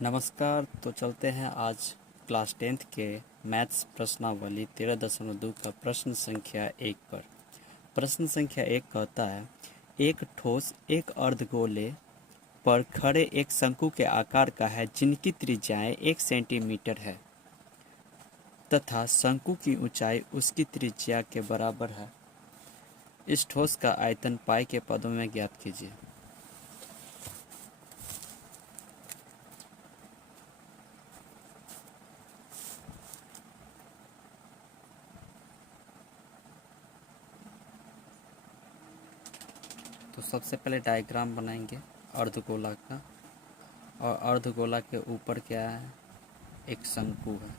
नमस्कार। तो चलते हैं आज क्लास 10th के मैथ्स प्रश्नावली 13.2 का प्रश्न संख्या 1 पर। प्रश्न संख्या 1 कहता है, एक ठोस एक अर्धगोले पर खड़े एक शंकु के आकार का है जिनकी त्रिज्याएं 1 सेंटीमीटर है तथा शंकु की ऊंचाई उसकी त्रिज्या के बराबर है। इस ठोस का आयतन पाई के पदों में ज्ञात कीजिए। तो सबसे पहले डायग्राम बनाएंगे अर्धगोला का, और अर्धगोला के ऊपर क्या है, एक शंकु है,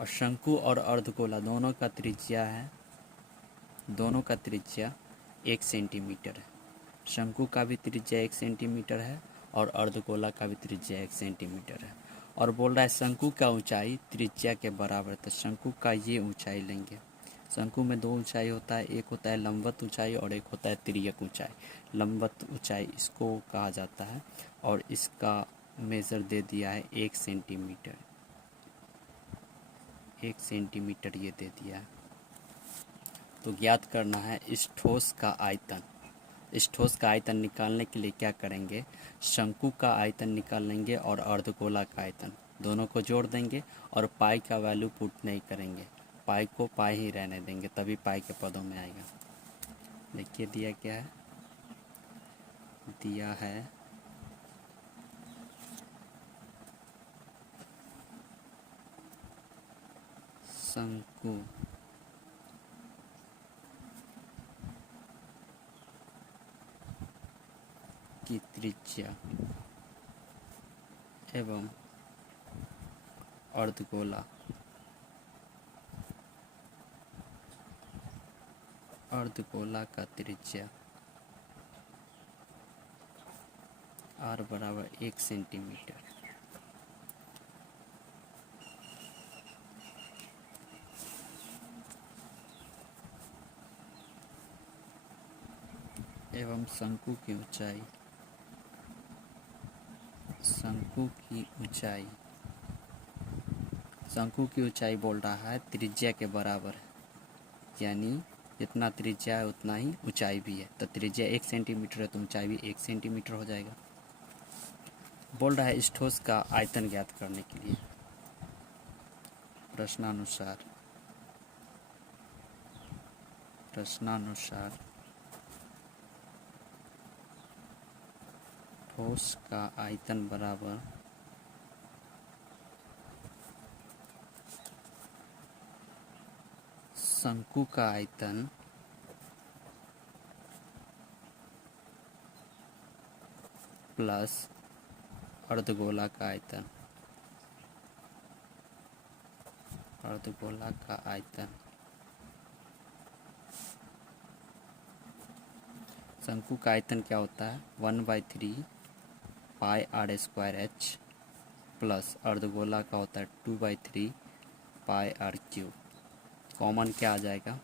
और शंकु और अर्धगोला दोनों का त्रिज्या 1 सेंटीमीटर है। शंकु का भी त्रिज्या 1 सेंटीमीटर है और अर्धगोला का भी त्रिज्या 1 सेंटीमीटर है। और बोल रहा है शंकु का ऊंचाई त्रिज्या के बराबर, तो शंकु का ये ऊंचाई लेंगे। शंकु में दो ऊंचाई होता है, एक होता है लंबवत ऊंचाई और एक होता है तिर्यक ऊंचाई। लंबवत ऊंचाई इसको कहा जाता है और इसका मेज़र दे दिया है 1 सेंटीमीटर। 1 सेंटीमीटर ये दे दिया है। तो ज्ञात करना है इस ठोस का आयतन। इस ठोस का आयतन निकालने के लिए क्या करेंगे, शंकु का आयतन निकाल लेंगे और अर्धगोला का आयतन, दोनों को जोड़ देंगे और पाई का वैल्यू पुट नहीं करेंगे, पाई को पाई ही रहने देंगे, तभी पाई के पदों में आएगा। देखिए दिया क्या है, दिया है शंकु की त्रिज्या एवं अर्धगोला का त्रिज्या r बराबर 1 सेंटीमीटर। एवं शंकु की ऊंचाई बोल रहा है त्रिज्या के बराबर है, यानी जितना त्रिज्या है उतना ही ऊंचाई भी है। तो त्रिज्या 1 सेंटीमीटर है तो ऊंचाई भी 1 सेंटीमीटर हो जाएगा। बोल रहा है इस ठोस का आयतन ज्ञात करने के लिए प्रश्नानुसार ठोस का आयतन बराबर शंकु का आयतन प्लस अर्धगोला का आयतन। शंकु का आयतन क्या होता है, 1/3 पाई r स्क्वायर h प्लस अर्धगोला का होता है 2/3 पाई r क्यूब। कॉमन क्या आ जाएगा,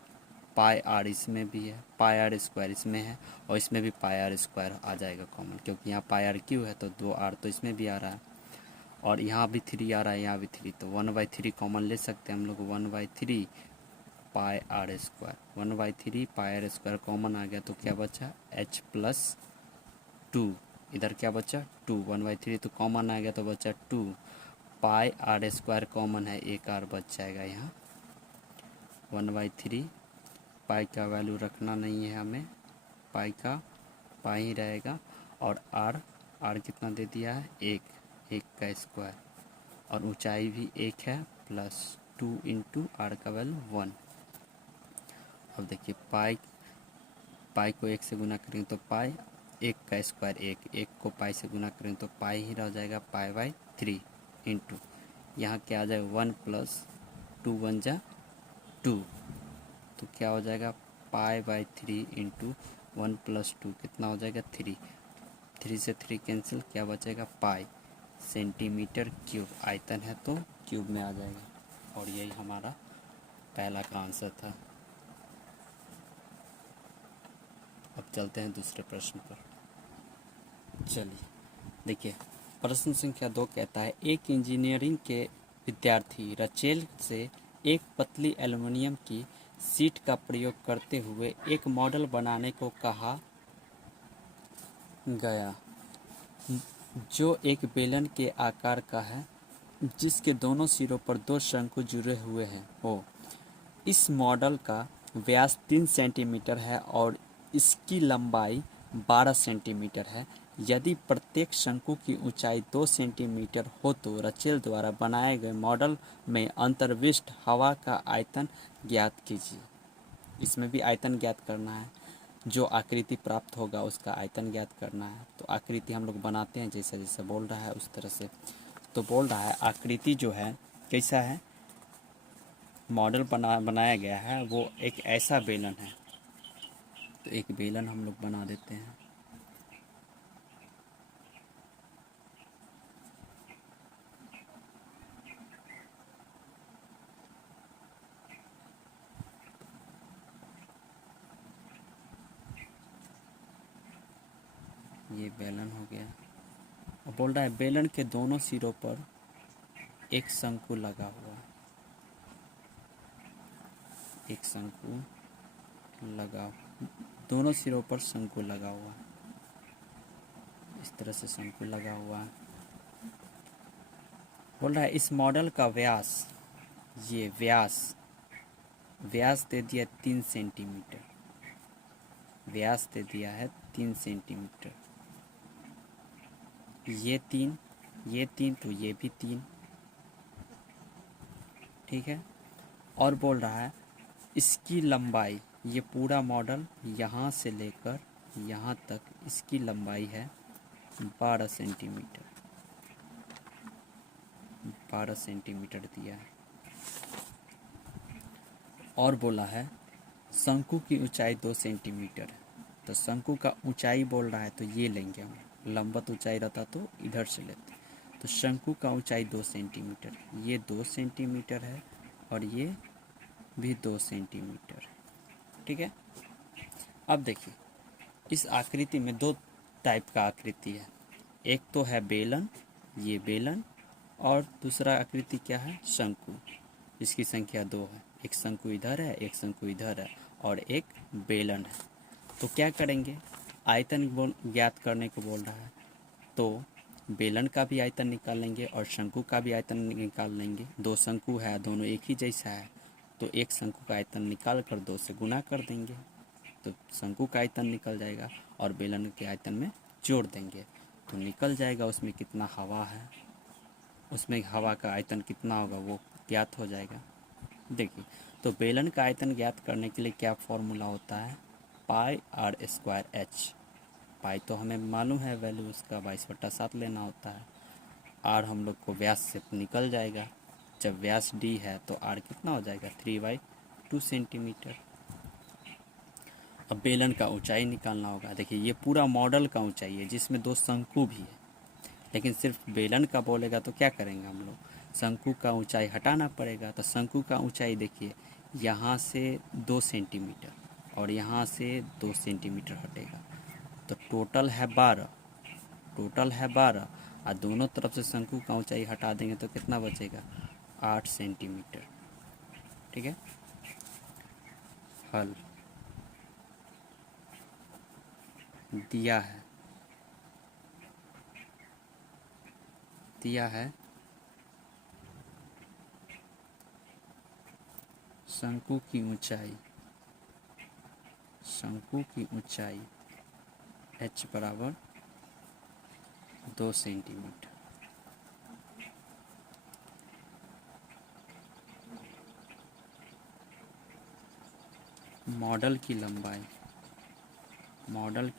पाई r इसमें भी है, पाई r स्क्वायर इसमें है और इसमें भी पाई r स्क्वायर आ जाएगा कॉमन, क्योंकि यहाँ पाई r क्यूब है तो 2r तो इसमें भी आ रहा है और यहाँ भी 3 आ रहा है, यहाँ भी 3, तो 1/3 कॉमन ले सकते हैं हम लोग। 1/3 पाई r स्क्वायर, 1/3 पाई r स्क्वायर कॉमन आ गया तो क्या बचा, h प्लस 2। इधर क्या बचा 2, 1/3 तो कॉमन आ गया तो बचा 2 पाई r स्क्वायर कॉमन है, एक r बच जाएगा यहाँ। 1/3 पाई का वैल्यू रखना नहीं है हमें, पाई का पाई ही रहेगा और r कितना दे दिया है, 1 का स्क्वायर, और ऊंचाई भी 1 है प्लस 2 इंटू r का वैल्यू 1। अब देखिए पाई को 1 से गुना करेंगे तो पाई, 1 का स्क्वायर 1 को पाई से गुना करेंगे तो पाई ही रह जाएगा, पाई/3 इंटू यहाँ क्या आ जाएगा 1 प्लस 2 1 जा 2, तो क्या हो जाएगा पाई/3 इंटू 1 प्लस 2 कितना हो जाएगा 3 से 3 कैंसिल, क्या बचेगा पाई सेंटीमीटर क्यूब। आयतन है तो क्यूब में आ जाएगा और यही हमारा पहला का आंसर था। अब चलते हैं दूसरे प्रश्न पर। चलिए देखिए, प्रश्न संख्या 2 कहता है एक इंजीनियरिंग के विद्यार्थी रचेल से एक पतली एल्युमिनियम की शीट का प्रयोग करते हुए एक मॉडल बनाने को कहा गया जो एक बेलन के आकार का है जिसके दोनों सिरों पर दो शंकु जुड़े हुए हैं हो। इस मॉडल का व्यास 3 सेंटीमीटर है और इसकी लंबाई 12 सेंटीमीटर है। यदि प्रत्येक शंकु की ऊंचाई 2 सेंटीमीटर हो तो रचेल द्वारा बनाए गए मॉडल में अंतर्विष्ट हवा का आयतन ज्ञात कीजिए। इसमें भी आयतन ज्ञात करना है, जो आकृति प्राप्त होगा उसका आयतन ज्ञात करना है। तो आकृति हम लोग बनाते हैं जैसे जैसे बोल रहा है उस तरह से। तो बोल रहा है आकृति जो है कैसा है, मॉडल बनाया गया है वो एक ऐसा बेलन है। तो एक बेलन हम लोग बना देते हैं। ये बेलन हो गया। और बोल रहा है बेलन के दोनों सिरों पर एक शंकु लगा हुआ, एक शंकु लगा, दोनों सिरों पर शंकु लगा हुआ, इस तरह से शंकु लगा हुआ है। बोल रहा है इस मॉडल का व्यास, ये व्यास दे दिया 3 सेंटीमीटर, व्यास दे दिया है 3 सेंटीमीटर। ये 3 तो ये भी 3, ठीक है। और बोल रहा है इसकी लंबाई, ये पूरा मॉडल यहाँ से लेकर यहाँ तक इसकी लंबाई है 12 सेंटीमीटर, 12 सेंटीमीटर दिया है। और बोला है शंकु की ऊंचाई 2 सेंटीमीटर है। तो शंकु का ऊंचाई बोल रहा है तो ये लेंगे हम, लंबवत ऊंचाई रहता तो इधर से लेते। तो शंकु का ऊंचाई 2 सेंटीमीटर, ये 2 सेंटीमीटर है और ये भी 2 सेंटीमीटर, ठीक है। अब देखिए इस आकृति में 2 टाइप का आकृति है, एक तो है बेलन, ये बेलन, और दूसरा आकृति क्या है, शंकु। इसकी संख्या 2 है, एक शंकु इधर है, एक शंकु इधर है और एक बेलन है। तो क्या करेंगे, आयतन ज्ञात करने को बोल रहा है। तो बेलन का भी आयतन निकाल लेंगे और शंकु का भी आयतन निकाल लेंगे। 2 शंकु है, दोनों एक ही जैसा है, तो एक शंकु का आयतन निकाल कर 2 से गुना कर देंगे तो शंकु का आयतन निकल जाएगा और बेलन के आयतन में जोड़ देंगे तो निकल जाएगा उसमें कितना हवा है, उसमें हवा का आयतन कितना होगा वो ज्ञात हो जाएगा। देखिए तो बेलन का आयतन ज्ञात करने के लिए क्या फॉर्मूला होता है, πr²h। पाई तो हमें मालूम है वैल्यू उसका 22/7 लेना होता है। आर हम लोग को व्यास से निकल जाएगा, जब व्यास d है तो आर कितना हो जाएगा 3/2 सेंटीमीटर। अब बेलन का ऊंचाई निकालना होगा। देखिए ये पूरा मॉडल का ऊंचाई है जिसमें 2 शंकु भी है, लेकिन सिर्फ बेलन का बोलेगा तो क्या करेंगे हम लोग, शंकु का ऊंचाई हटाना पड़ेगा। तो शंकु का ऊंचाई देखिए यहाँ से 2 सेंटीमीटर और यहाँ से 2 सेंटीमीटर हटेगा, तो टोटल है 12, टोटल है 12 और दोनों तरफ से शंकु का ऊंचाई हटा देंगे तो कितना बचेगा 8 सेंटीमीटर, ठीक है। हल दिया है शंकु की ऊंचाई h बराबर 2 सेंटीमीटर। मॉडल की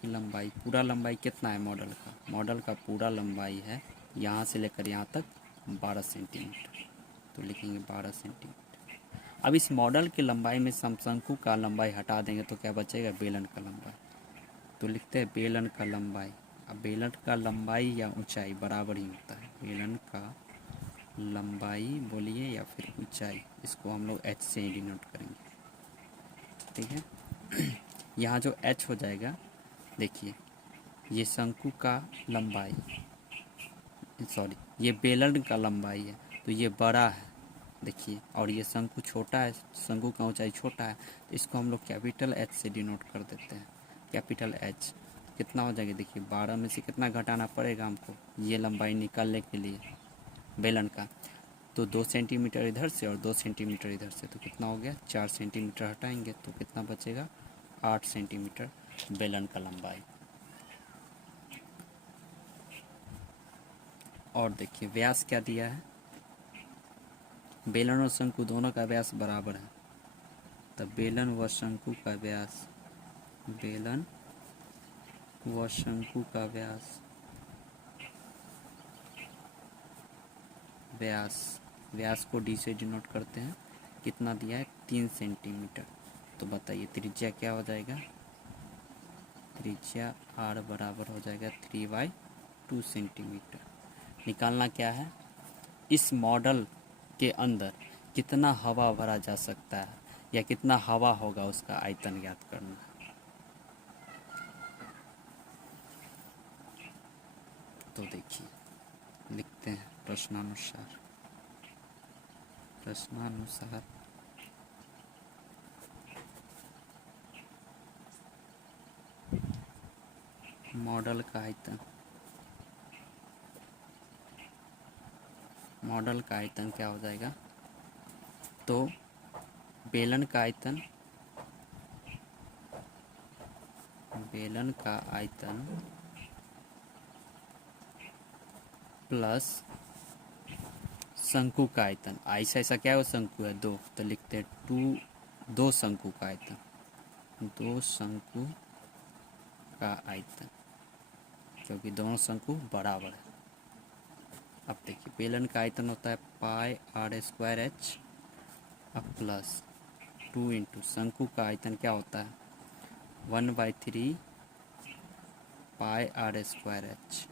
लंबाई पूरा लंबाई कितना है मॉडल का पूरा लंबाई है यहाँ से लेकर यहाँ तक 12 सेंटीमीटर, तो लिखेंगे 12 सेंटीमीटर। अब इस मॉडल की लंबाई में शंकु का लंबाई हटा देंगे तो क्या बचेगा, बेलन का लंबाई। तो लिखते हैं बेलन का लंबाई। अब बेलन का लंबाई या ऊंचाई बराबर ही होता है, बेलन का लंबाई बोलिए या फिर ऊंचाई, इसको हम लोग h से ही डिनोट करेंगे, ठीक है। यहाँ जो h हो जाएगा, देखिए ये शंकु का लंबाई, सॉरी, ये बेलन का लंबाई है तो ये बड़ा है देखिए, और ये शंकु छोटा है, शंकु का ऊंचाई छोटा है, तो इसको हम लोग कैपिटल एच से डिनोट कर देते हैं। कैपिटल एच कितना हो जाएगा देखिए, 12 में से कितना घटाना पड़ेगा हमको ये लंबाई निकालने के लिए बेलन का, तो 2 सेंटीमीटर इधर से और 2 सेंटीमीटर इधर से, तो कितना हो गया 4 सेंटीमीटर हटाएंगे तो कितना बचेगा 8 सेंटीमीटर बेलन का लंबाई। और देखिए व्यास क्या दिया है, बेलन और शंकु दोनों का व्यास बराबर है, तब बेलन व शंकु का व्यास, बेलन व शंकु का व्यास, व्यास को डी से डिनोट करते हैं, कितना दिया है 3 सेंटीमीटर। तो बताइए त्रिज्या क्या हो जाएगा, त्रिज्या आर बराबर हो जाएगा 3/2 सेंटीमीटर। निकालना क्या है, इस मॉडल के अंदर कितना हवा भरा जा सकता है या कितना हवा होगा उसका आयतन ज्ञात करना है। तो देखिए लिखते हैं प्रश्नानुसार, मॉडल का आयतन, मॉडल का आयतन क्या हो जाएगा, तो बेलन का आयतन, बेलन का आयतन प्लस शंकु का आयतन, ऐसा ऐसा क्या है, शंकु है 2 तो लिखते हैं 2 शंकु का आयतन, 2 शंकु का आयतन, क्योंकि दोनों शंकु बराबर है। अब देखिए बेलन का आयतन होता है पाई आर स्क्वायर एच, अब प्लस 2 इंटू शंकु का आयतन क्या होता है 1/3 पाई आर स्क्वायर एच।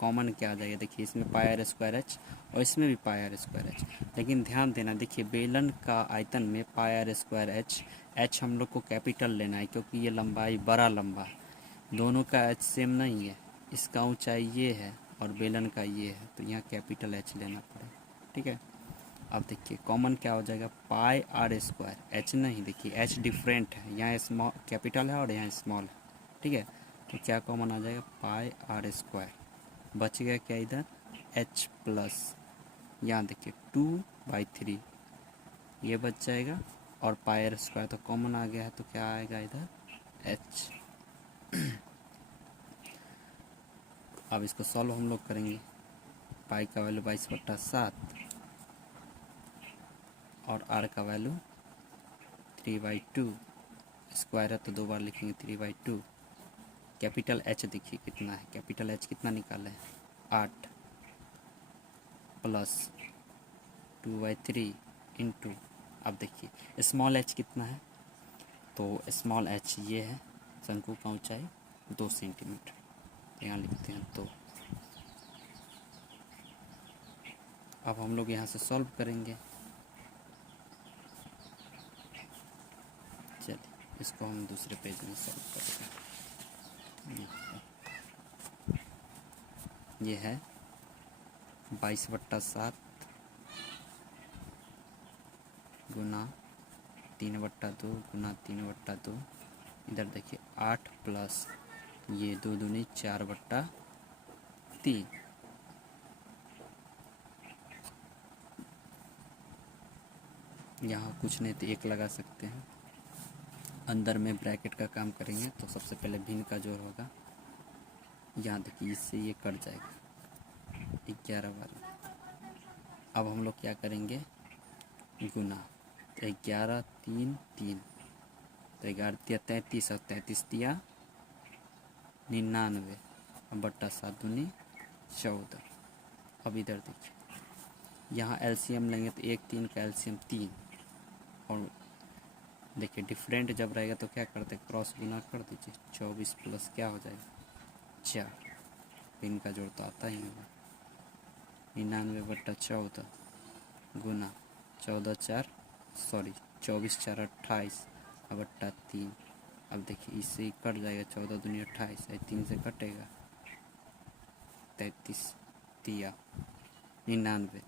कॉमन क्या आ जाएगा देखिए, इसमें पाई आर स्क्वायर एच और इसमें भी पाई आर स्क्वायर एच, लेकिन ध्यान देना देखिए बेलन का आयतन में पाई आर स्क्वायर एच, एच हम लोग को कैपिटल लेना है क्योंकि ये लंबाई बड़ा लंबा है, दोनों का एच सेम नहीं है, इसका ऊंचाई ये है और बेलन का ये है, तो यहाँ कैपिटल एच लेना पड़ेगा, ठीक है। अब देखिए कॉमन क्या हो जाएगा पाई आर स्क्वायर, एच नहीं, देखिए एच डिफरेंट है, यहाँ स्मॉल कैपिटल है और यहाँ स्मॉल है, ठीक है, तो क्या कॉमन आ जाएगा पाई आर स्क्वायर, बच गया क्या इधर एच प्लस, यहाँ देखिए 2/3 ये बच जाएगा और पाई आर स्क्वायर तो कॉमन आ गया है, तो क्या आएगा इधर एच। अब इसको सॉल्व हम लोग करेंगे, पाई का वैल्यू 22/7 और आर का वैल्यू 3/2, स्क्वायर है तो 2 बार लिखेंगे 3/2। कैपिटल एच देखिए कितना है, कैपिटल एच कितना निकाले हैं 8 प्लस 2/3 इंटू, अब देखिए स्मॉल एच कितना है, तो स्मॉल एच ये है, शंकु का ऊंचाई 2 सेंटीमीटर, यहाँ लिखते हैं 2। अब हम लोग यहाँ से सॉल्व करेंगे, चलिए इसको हम दूसरे पेज में सॉल्व करेंगे। ये है 22/7 गुना 3/2 गुना 3/2, इधर देखिए 8 प्लस ये 2 दूनी 4/3, यहाँ कुछ नहीं तो 1 लगा सकते हैं, अंदर में ब्रैकेट का काम करेंगे तो सबसे पहले भिन्न का जोड़ होगा, यहाँ देखिए इससे ये कट जाएगा 11 वाला। अब हम लोग क्या करेंगे गुना, तो 11 3 3, तो 11 तिया 33 और 33 तिया 99 और बट्टा 7 दूनी 14। अब इधर देखिए यहाँ एलसीएम लेंगे तो 1 3 का एलसीएम 3, और देखिए डिफरेंट जब रहेगा तो क्या करते क्रॉस गुना कर दीजिए, 24 प्लस क्या हो जाएगा 4, पिन का जोड़ तो आता ही होगा 99/14 गुना 24 4 28 और बट्टा 3। अब देखिए इससे ही कट जाएगा, 14 दूनी 28 है, 3 से कटेगा 33, दिया 99,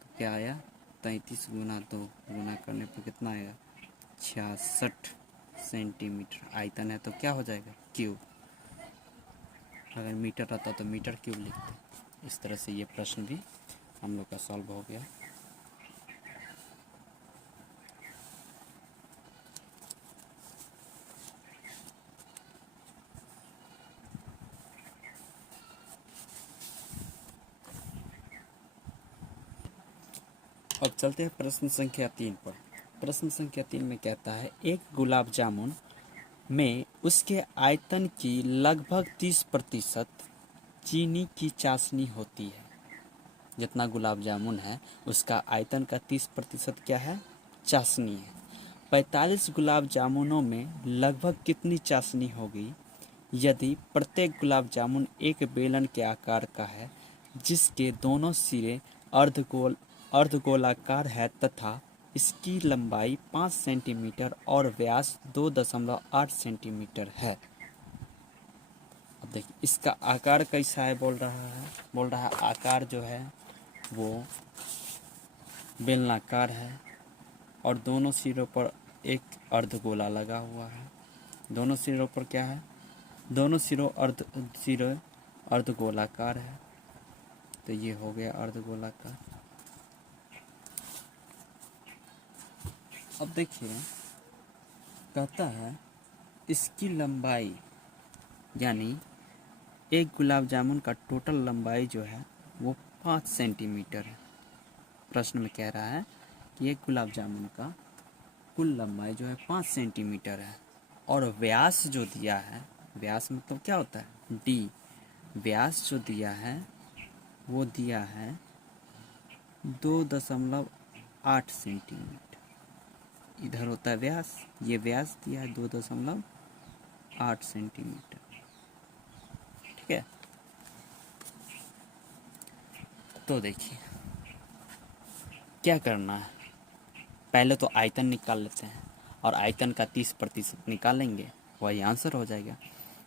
तो क्या आया 33 गुना 2 गुना करने पर कितना आएगा 66 सेंटीमीटर। आयतन है तो क्या हो जाएगा क्यूब। अगर मीटर रहता तो मीटर क्यूब लिखते। इस तरह से ये प्रश्न भी हम लोग का सॉल्व हो गया। अब चलते हैं प्रश्न संख्या 3 पर। प्रश्न संख्या 3 में कहता है एक गुलाब जामुन में उसके आयतन की लगभग 30% चीनी की चाशनी होती है। जितना गुलाब जामुन है उसका आयतन का 30% क्या है चाशनी है। 45 गुलाब जामुनों में लगभग कितनी चाशनी होगी यदि प्रत्येक गुलाब जामुन एक बेलन के आकार का है जिसके दोनों सिरे अर्धगोलाकार है तथा इसकी लंबाई 5 सेंटीमीटर और व्यास 2.8 सेंटीमीटर है। अब देखिए इसका आकार कैसा है बोल रहा है आकार जो है वो बेलनाकार है और दोनों सिरों पर एक अर्धगोला लगा हुआ है। दोनों सिरों पर क्या है दोनों सिरों अर्धगोलाकार है, तो ये हो गया अर्धगोलाकार। अब देखिए कहता है इसकी लंबाई यानी एक गुलाब जामुन का टोटल लंबाई जो है वो 5 सेंटीमीटर है। प्रश्न में कह रहा है कि एक गुलाब जामुन का कुल लंबाई जो है 5 सेंटीमीटर है और व्यास जो दिया है, व्यास मतलब क्या होता है डी, व्यास जो दिया है वो दिया है 2.8 सेंटीमीटर। इधर होता है व्यास, ये व्यास दिया है 2.8 सेंटीमीटर। ठीक है, तो देखिए क्या करना है, पहले तो आयतन निकाल लेते हैं और आयतन का 30% निकालेंगे वही आंसर हो जाएगा।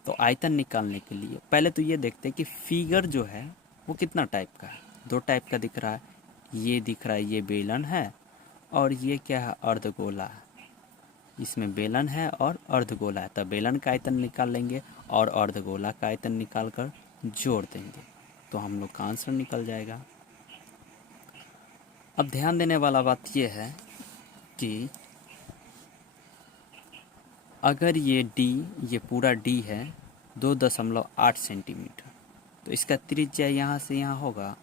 तो आयतन निकालने के लिए पहले तो ये देखते हैं कि फिगर जो है वो कितना टाइप का है। 2 टाइप का दिख रहा है, ये दिख रहा है ये बेलन है और ये क्या है अर्धगोला है। इसमें बेलन है और अर्धगोला है, तब बेलन का आयतन निकाल लेंगे और अर्धगोला का आयतन निकाल कर जोड़ देंगे तो हम लोग का आंसर निकल जाएगा। अब ध्यान देने वाला बात यह है कि अगर ये डी, ये पूरा डी है 2.8 सेंटीमीटर, तो इसका त्रिज्या यहाँ से यहाँ होगा,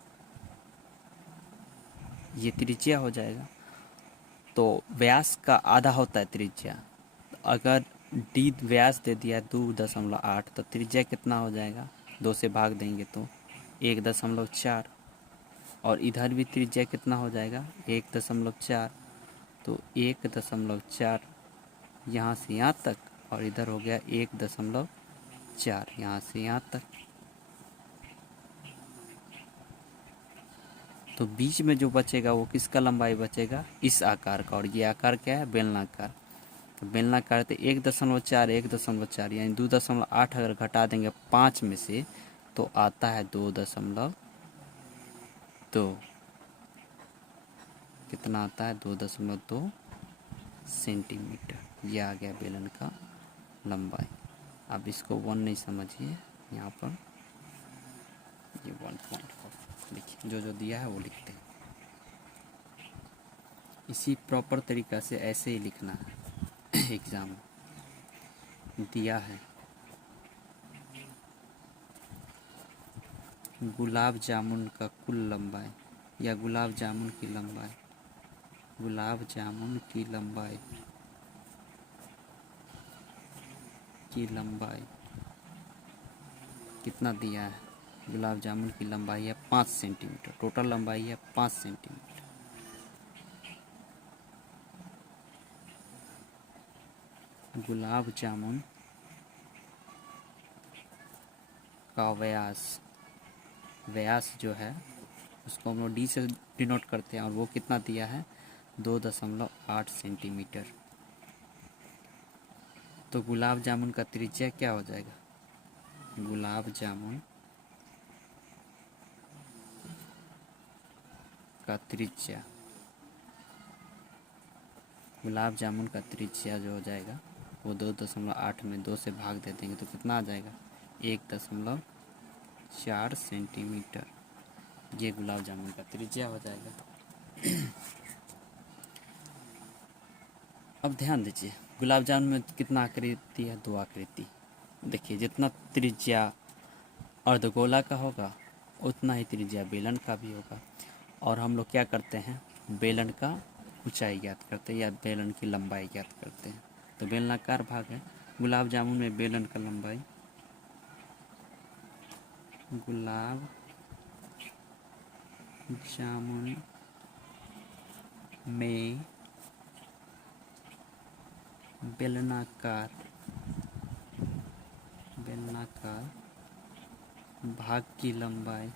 ये त्रिज्या हो जाएगा। तो व्यास का आधा होता है त्रिज्या, अगर डी व्यास दे दिया 2.8 तो त्रिज्या कितना हो जाएगा, 2 से भाग देंगे तो 1.4 और इधर भी त्रिज्या कितना हो जाएगा 1.4, तो 1.4 यहाँ से यहाँ तक और इधर हो गया 1.4 यहाँ से यहाँ तक। तो बीच में जो बचेगा वो किसका लंबाई बचेगा इस आकार का, और ये आकार क्या है बेलनाकार। तो बेलनाकार तो 1.4 यानी 2.8 अगर घटा देंगे 5 में से तो आता है 2.2, कितना आता है 2.2 सेंटीमीटर। ये आ गया बेलन का लंबाई। अब इसको 1 नहीं समझिए, यहाँ पर ये 1.4 देखिए, जो जो दिया है वो लिखते हैं। इसी प्रॉपर तरीक़ा से ऐसे ही लिखना है। एग्ज़ाम दिया है गुलाब जामुन का कुल लंबाई या गुलाब जामुन की लंबाई, गुलाब जामुन की लंबाई कितना दिया है, गुलाब जामुन की लंबाई है 5 सेंटीमीटर, टोटल लंबाई है 5 सेंटीमीटर। गुलाब जामुन का व्यास जो है उसको हम लोग डी से डिनोट करते हैं और वो कितना दिया है 2.8 सेंटीमीटर। तो गुलाब जामुन का त्रिज्या क्या हो जाएगा, गुलाब जामुन का त्रिज्या, गुलाब जामुन का त्रिज्या जो हो जाएगा वो 2.8 में 2 से भाग दे देंगे तो कितना आ जाएगा 1.4 सेंटीमीटर। ये गुलाब जामुन का त्रिज्या हो जाएगा। अब ध्यान दीजिए, गुलाब जामुन में कितना आकृति है, 2 आकृति। देखिए जितना त्रिज्या अर्धगोला का होगा उतना ही त्रिज्या बेलन का भी होगा। और हम लोग क्या करते हैं, बेलन का ऊंचाई ज्ञात करते हैं या बेलन की लंबाई ज्ञात करते हैं। तो बेलनाकार भाग है, गुलाब जामुन में बेलन का लंबाई, गुलाब जामुन में बेलनाकार भाग की लंबाई,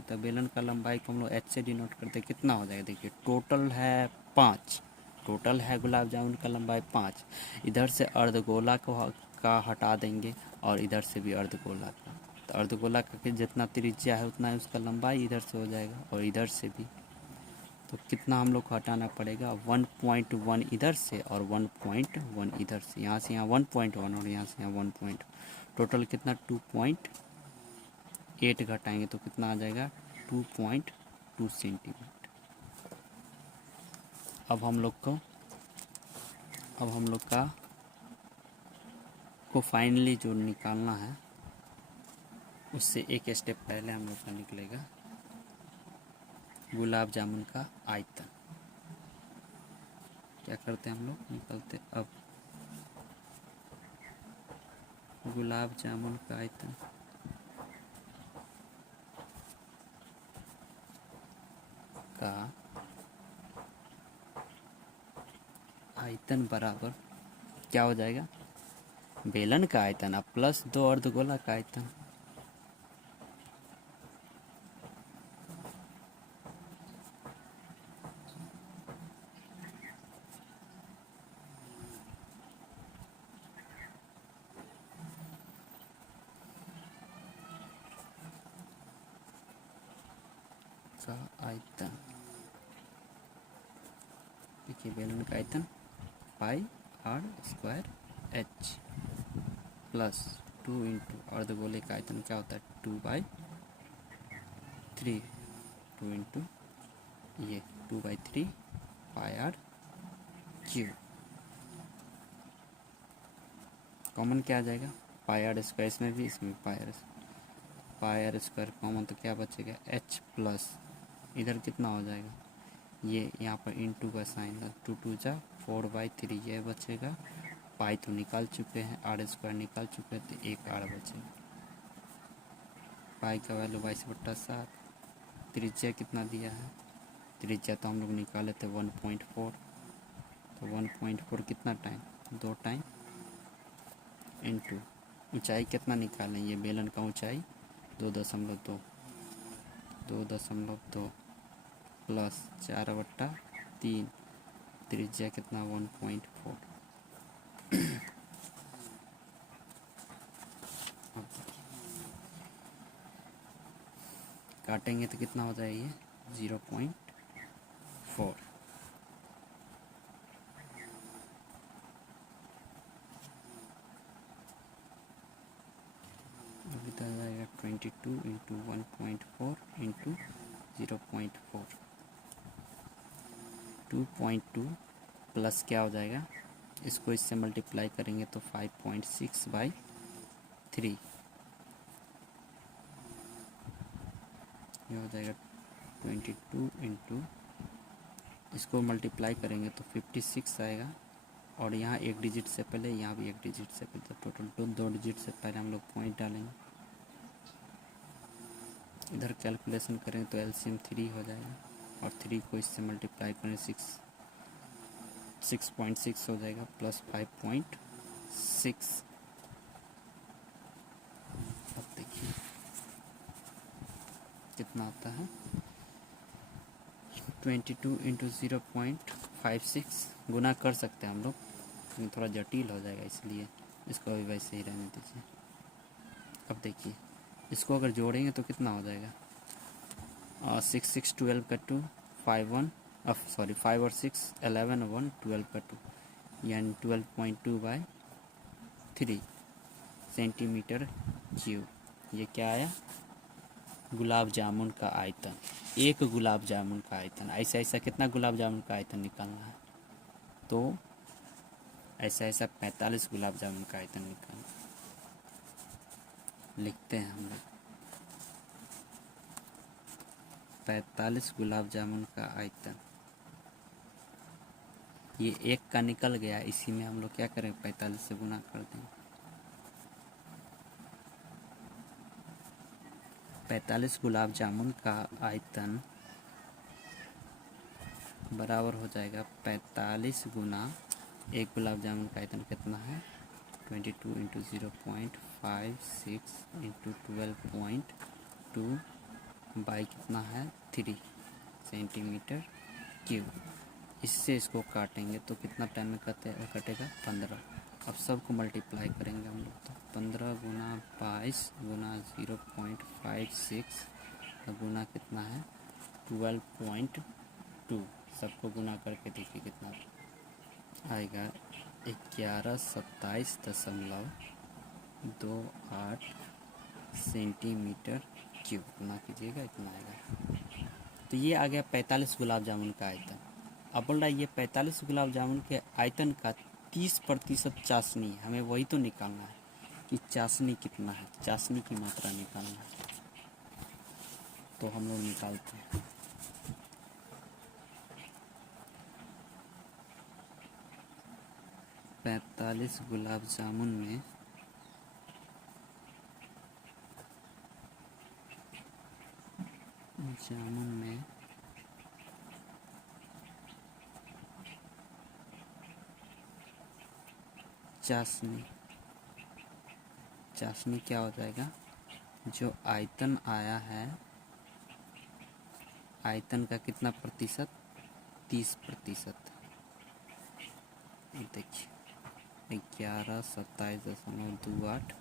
तो बेलन का लंबाई को हम लोग h से डिनोट करते हैं। कितना हो जाएगा, देखिए टोटल है 5, टोटल है गुलाब जामुन का लंबाई 5। इधर से अर्धगोला का हटा देंगे और इधर से भी अर्धगोला का, तो अर्धगोला का जितना त्रिज्या है उतना ही उसका लंबाई इधर से हो जाएगा और इधर से भी। तो कितना हम लोग को हटाना पड़ेगा, 1.1 इधर से और 1.1 इधर से। यहाँ से यहाँ 1.1 और यहाँ से यहाँ 1. टोटल कितना 2.8 घटाएंगे तो कितना आ जाएगा 2.2 सेंटीमीटर। अब हम लोग को फाइनली जो निकालना है उससे एक स्टेप पहले हम लोग का निकलेगा गुलाब जामुन का आयतन। क्या करते हैं हम लोग, निकलते अब गुलाब जामुन का आयतन का आयतन बराबर क्या हो जाएगा, बेलन का आयतन अब प्लस 2 अर्धगोला का आयतन। का आयतन, देखिए बेलन का आयतन pi r square h plus 2 into अर्धगोले का आयतन क्या होता है 2/3, 2 इंटू ये 2/3 पाई r क्यूब। कॉमन क्या आ जाएगा, पाई r स्क्वायर, इसमें भी इसमें पाई r स्क्वायर कॉमन, तो क्या बचेगा h प्लस इधर कितना हो जाएगा, ये यहाँ पर इंटू का साइन है, 2 2 जा 4/3 ये बचेगा। पाई तो निकाल चुके हैं, r स्क्वायर निकाल चुके हैं, तो एक r बचेगा। पाई का वैल्यू 22/7। त्रिज्या कितना दिया है, त्रिज्या तो हम लोग निकाले थे 1.4, तो 1.4 कितना टाइम, 2 टाइम इंटू ऊंचाई कितना निकालें, ये बेलन का ऊंचाई 2.2 प्लस 4/3, त्रिज्या कितना 1.4। काटेंगे तो कितना हो जाएगा ये 0.4। अभी तो आ जाएगा 22 इंटू 1.4 इंटू 0.4, 2.2 प्लस क्या हो जाएगा, इसको इससे मल्टीप्लाई करेंगे तो 5.6/3, ये हो जाएगा 22 इंटू, इसको मल्टीप्लाई करेंगे तो 56 आएगा। और यहाँ एक डिजिट से पहले, यहाँ भी एक डिजिट से पहले, तो टोटल 2 डिजिट से पहले हम लोग पॉइंट डालेंगे। इधर कैलकुलेशन करें तो एलसीएम 3 हो जाएगा और 3 को इससे मल्टीप्लाई करें 6.6 हो जाएगा प्लस 5.6। अब देखिए कितना आता है, 22 इंटू 0.56 गुना कर सकते हैं हम लोग, लेकिन थोड़ा जटिल हो जाएगा इसलिए इसको अभी वैसे ही रहने दीजिए। अब देखिए इसको अगर जोड़ेंगे तो कितना हो जाएगा, सिक्स सिक्स 12 का 2, 5 1 सॉरी 5 और 6 11 1 12 का 2, यानी 12.2/3 सेंटीमीटर क्यूब। ये क्या आया? गुलाब जामुन का आयतन। एक गुलाब जामुन का आयतन। ऐसा ऐसा कितना गुलाब जामुन का आयतन निकालना है? तो ऐसा ऐसा 45 गुलाब जामुन का आयतन निकालना। लिखते हैं हम लोग 45 गुलाब जामुन का आयतन। ये एक का निकल गया, इसी में हम लोग क्या करें? 45 से गुना कर दें। 45 गुलाब जामुन का आयतन बराबर हो जाएगा 45 गुना एक गुलाब जामुन का आयतन कितना है? 22 इंटू 0.56 इंटू 12.2 बाई कितना है? 3 सेंटीमीटर क्यूब। इससे इसको काटेंगे तो कितना टाइम में कटेगा? 15। अब सबको मल्टीप्लाई करेंगे हम लोग, तो 15 गुना 22 गुना 0.56 गुना कितना है? 12.2। सबको गुना करके देखिए कितना आएगा। 1127.28 सेंटीमीटर क्यूब। गुना कीजिएगा, इतना आएगा। तो ये आ गया 45 गुलाब जामुन का आयतन। अब बोल रहा है ये 45 गुलाब जामुन के आयतन का 30% चाशनी है। हमें वही तो निकालना है कि चाशनी कितना है, चाशनी की मात्रा निकालना है। तो हम लोग निकालते हैं। पैंतालीस गुलाब जामुन में चाशनी क्या हो जाएगा? जो आयतन आया है, आयतन का कितना प्रतिशत? 30%। देखिए 1127.28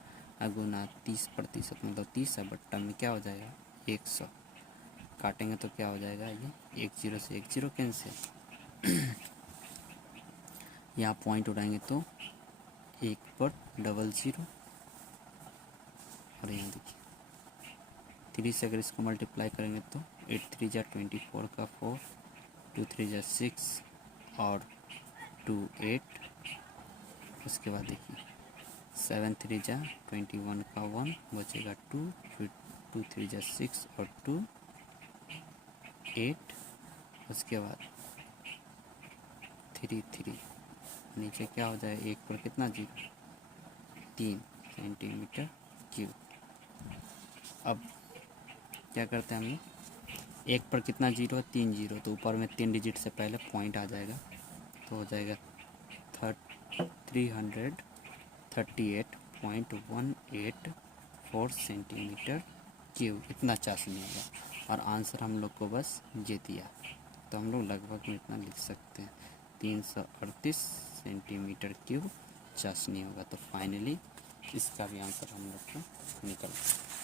गुना 30% मतलब 30 है, बट्टा में क्या हो जाएगा? 100। काटेंगे तो क्या हो जाएगा? ये 1 0 से 1 0 कैंसिल। यहाँ पॉइंट उड़ाएंगे तो 1 पर 00। और यहाँ देखिए 3 से अगर इसको मल्टीप्लाई करेंगे तो 8 3 जा 24 का 4, 2 3 जा 6 और 2 8। उसके बाद देखिए 7 3 जा 21 का 1 बचेगा 2, फिर 2 3 जा 6 और 2 8। उसके बाद 3 3 नीचे क्या हो जाए? 1 पर कितना जीरो? 3 centimetre cube. अब क्या करते हैं हम लोग? 1 पर कितना जीरो? 3 जीरो, तो ऊपर में 3 डिजिट से पहले पॉइंट आ जाएगा, तो हो जाएगा 338.184 सेंटीमीटर क्यूब। इतना चाशनी होगा। और आंसर हम लोग को बस ये दिया, तो हम लोग लगभग में इतना लिख सकते हैं, 338 सेंटीमीटर क्यूब चाशनी होगा। तो फाइनली इसका भी आंसर हम लोग को निकल गया।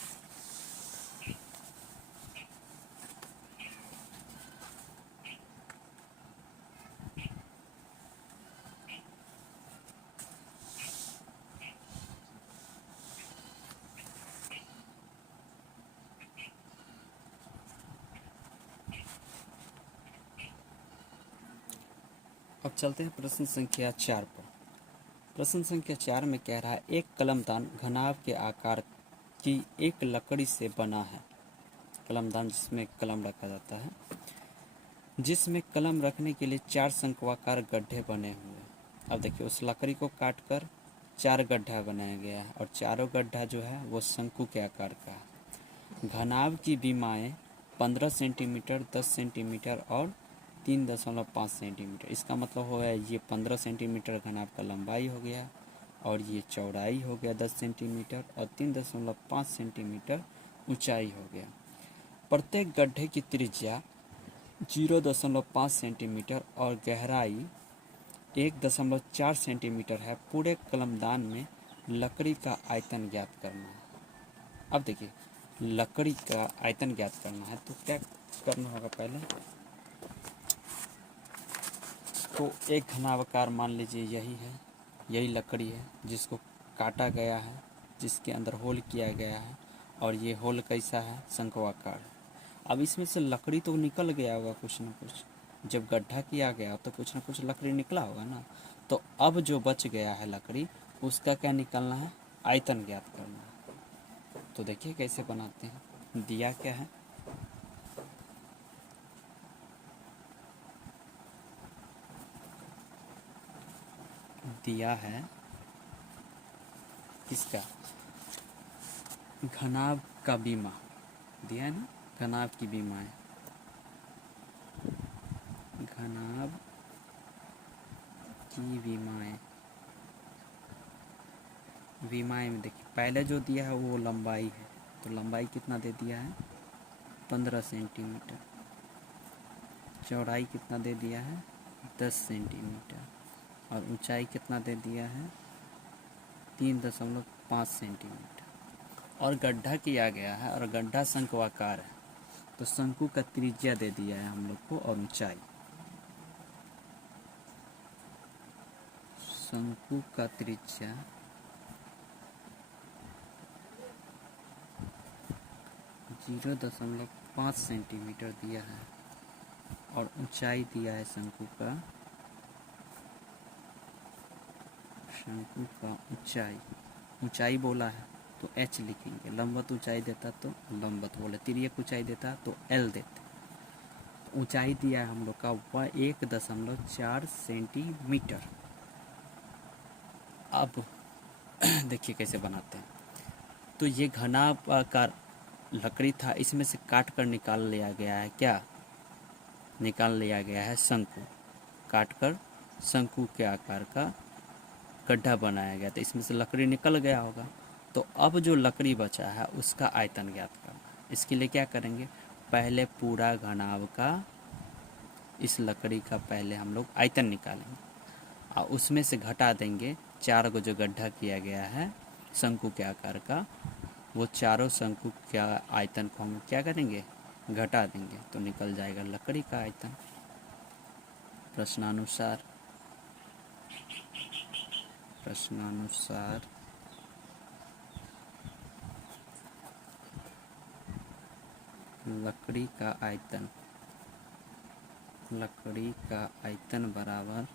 अब चलते हैं प्रश्न संख्या 4 पर। प्रश्न संख्या 4 में कह रहा है एक कलमदान घनाभ के आकार की एक लकड़ी से बना है। कलमदान जिसमें कलम रखा जाता है, जिसमें कलम रखने के लिए 4 शंक्वाकार गड्ढे बने हुए हैं। अब देखिए उस लकड़ी को काट कर 4 गड्ढा बनाया गया है और चारों गड्ढा जो है वो शंकु के आकार का है। घनाभ की विमाएँ 15 सेंटीमीटर, 10 सेंटीमीटर और 3.5 सेंटीमीटर। इसका मतलब हो गया ये 15 सेंटीमीटर घनाभ का लंबाई हो गया और ये चौड़ाई हो गया 10 सेंटीमीटर और 3.5 सेंटीमीटर ऊंचाई हो गया। प्रत्येक गड्ढे की त्रिज्या 0.5 सेंटीमीटर और गहराई 1.4 सेंटीमीटर है। पूरे कलमदान में लकड़ी का आयतन ज्ञात करना है। अब देखिए लकड़ी का आयतन ज्ञात करना है तो क्या करना होगा पहले, तो एक घनावकार मान लीजिए यही है, यही लकड़ी है जिसको काटा गया है, जिसके अंदर होल किया गया है, और ये होल कैसा है, शंक्वाकार। अब इसमें से लकड़ी तो निकल गया होगा कुछ ना कुछ, जब गड्ढा किया गया तो कुछ ना कुछ लकड़ी निकला होगा ना। तो अब जो बच गया है लकड़ी, उसका क्या निकालना है, आयतन ज्ञात करना है। तो देखिए कैसे बनाते हैं। दिया क्या है, दिया है किसका, घनाभ का बीमा दिया है ना, घनाभ की बीमा है, घनाभ की बीमाएं। बीमाएं में देखिए पहले जो दिया है वो लंबाई है, तो लंबाई कितना दे दिया है, 15 सेंटीमीटर। चौड़ाई कितना दे दिया है, 10 सेंटीमीटर। और ऊंचाई कितना दे दिया है, 3.5 सेंटीमीटर। और गड्ढा किया गया है और गड्ढा शंक्वाकार है, तो शंकु का त्रिज्या दे दिया है हम लोग को, और ऊंचाई, शंकु का त्रिज्या 0.5 सेंटीमीटर दिया है, और ऊंचाई दिया है शंकु का, शंकु का ऊंचाई, ऊंचाई बोला है तो h लिखेंगे, लंबवत ऊंचाई देता तो लंबवत बोले, तिर्यक ऊंचाई देता तो l देते। ऊंचाई दिया है हम लोग का 1.4 सेंटीमीटर। अब देखिए कैसे बनाते हैं। तो ये घना आकार लकड़ी था, इसमें से काट कर निकाल लिया गया है, क्या निकाल लिया गया है, शंकु। काट कर शंकु के आकार का गड्ढा बनाया गया, तो इसमें से लकड़ी निकल गया होगा। तो अब जो लकड़ी बचा है उसका आयतन ज्ञात करना। इसके लिए क्या करेंगे, पहले पूरा घनाभ का, इस लकड़ी का पहले हम लोग आयतन निकालेंगे, और उसमें से घटा देंगे 4 को जो गड्ढा किया गया है शंकु के आकार का, वो चारों शंकु का आयतन को हम क्या करेंगे, घटा देंगे, तो निकल जाएगा लकड़ी का आयतन। प्रश्नानुसार लकड़ी का आयतन बराबर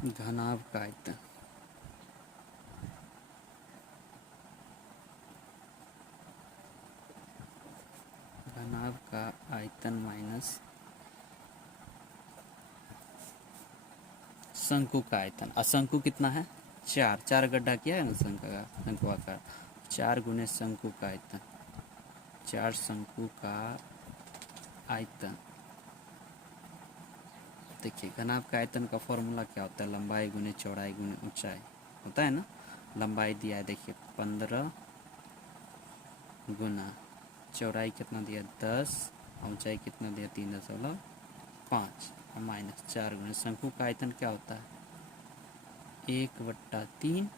घनाभ का आयतन। घनाभ का आयतन माइनस शंकु का आयतन। शंकु कितना है, 4 गड्ढा किया है ना शंक्वाकार, 4 गुने शंकु का आयतन, 4 शंकु का आयतन। देखिए घनाभ का आयतन का फॉर्मूला क्या होता है, लंबाई गुने चौड़ाई गुने ऊंचाई होता है ना। लंबाई दिया है देखिए 15 गुना, चौड़ाई कितना दिया 10, ऊंचाई कितना दिया 3.5, और माइनस 4 गुने शंकु का आयतन क्या होता है, 1/3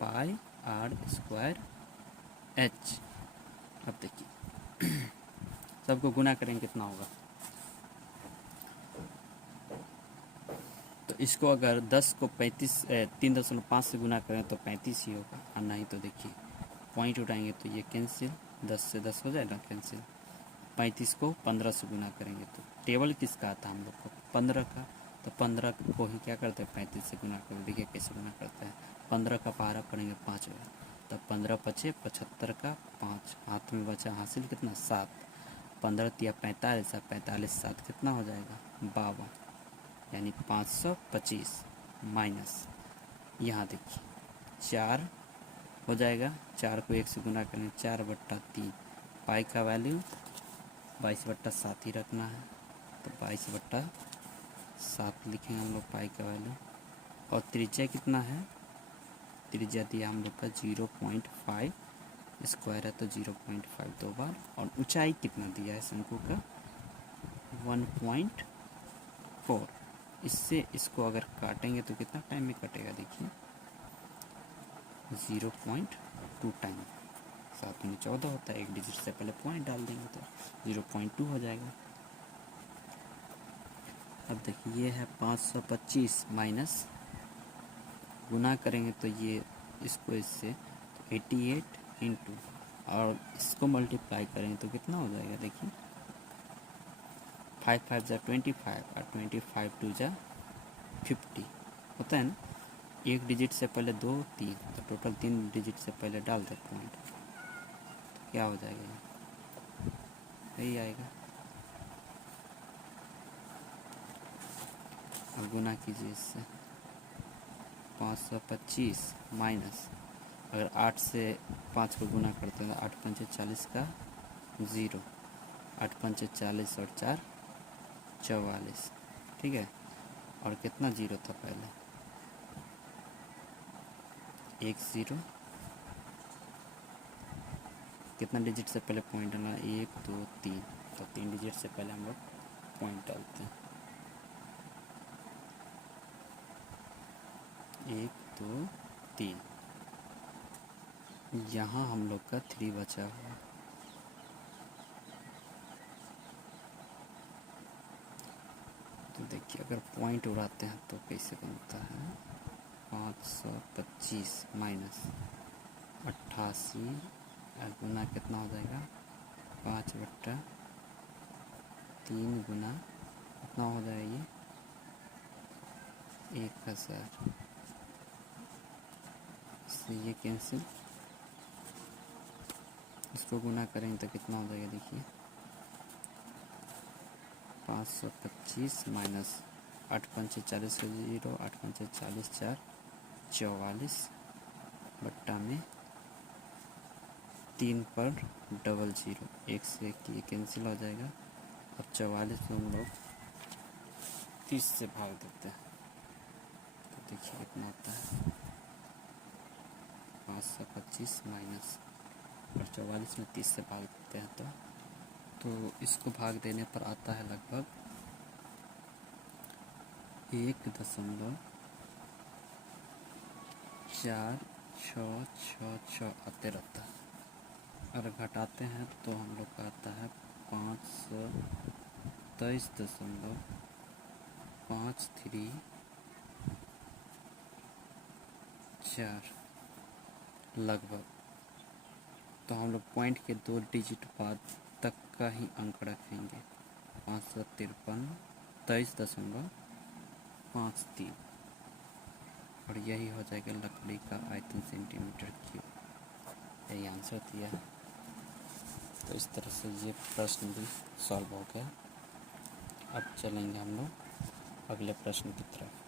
पाई आर स्क्वायर एच। अब देखिए सबको गुना करेंगे कितना होगा, तो इसको अगर 10 को 3.5 से गुना करें तो 35 ही होगा, और नहीं तो देखिए पॉइंट उठाएंगे तो ये कैंसिल, 10 से 10 हो जाए ना कैंसिल। 35 को 15 से गुना करेंगे तो टेबल किसका आता है हम लोग को, 15 का, तो 15 को ही क्या करते हैं 35 से गुना करते, देखिए कैसे गुना करते हैं। 15 का पहाड़ा पड़ेंगे 5 होगा, तब 15 पचे 75 का 5, हाथ में बचा हासिल कितना 7, 15 तिया 45, 45 7 कितना हो जाएगा 52, यानी 525 माइनस, यहाँ देखिए 4 हो जाएगा, 4 को 1 से गुना करें 4/3, पाई का वैल्यू 22/7 ही रखना है, तो 22/7 लिखेंगे हम लोग पाई का वैल्यू। और त्रिज्या कितना है, त्रिज्या दिया हम लोग का 0.5, स्क्वायर है तो 0.5 2 बार। और ऊंचाई कितना दिया है शंकु का 1.4। इससे इसको अगर काटेंगे तो कितना टाइम में कटेगा, देखिए 0.2 टाइम, 7 में 14 होता है, एक डिजिट से पहले पॉइंट डाल देंगे तो 0.2 हो जाएगा। अब देखिए ये है 525 माइनस, गुना करेंगे तो ये इसको इससे तो 88 इंटू, और इसको मल्टीप्लाई करेंगे तो कितना हो जाएगा देखिए, 5 5 जा 25 और 25 2 जा 50 होता है ना। एक डिजिट से पहले 2 3, तो टोटल 3 डिजिट से पहले डाल दे पॉइंट, तो क्या हो जाएगा यही आएगा। अब गुना कीजिए इससे, 525 माइनस, अगर 8 से 5 को गुना करते हैं तो 8 पंचे 40 का 0, 8 पंचे 40 और 4 44, ठीक है। और कितना जीरो था पहले, 1 0, कितना डिजिट से पहले पॉइंट डालना, 1 2 3, तो 3 डिजिट से पहले हम लोग पॉइंट डालते हैं, 1 2 3, यहाँ हम लोग का 3 बचा हुआ। तो देखिए अगर पॉइंट उड़ाते हैं तो कैसे बनता है, 525 माइनस 88, गुना कितना हो जाएगा, 5/3 गुना कितना हो जाएगा ये 1000, इससे ये कैंसिल, इसको गुना करेंगे तो कितना हो जाएगा देखिए, 525 माइनस 8 पंचे 40 का 0, 8 पंचे 40 4 44 बट्टा में 3 पर डबल 0, 1 से 1 ये कैंसिल हो जाएगा। अब 44 को हम लोग 30 से भाग देते हैं तो देखिए कितना होता है, 525 माइनस, और 44 में 30 से भाग देते हैं तो इसको भाग देने पर आता है लगभग 1.46666 आते रहता है। अगर घटाते हैं तो हम लोग का आता है 523.53 लगभग। तो हम लोग पॉइंट के 2 डिजिट बाद तक का ही अंक रखेंगे, 553.23.53, और यही हो जाएगा लकड़ी का आयतन सेंटीमीटर क्यूब। यही आंसर दिया है। तो इस तरह से ये प्रश्न भी सॉल्व हो गया। अब चलेंगे हम लोग अगले प्रश्न की तरफ।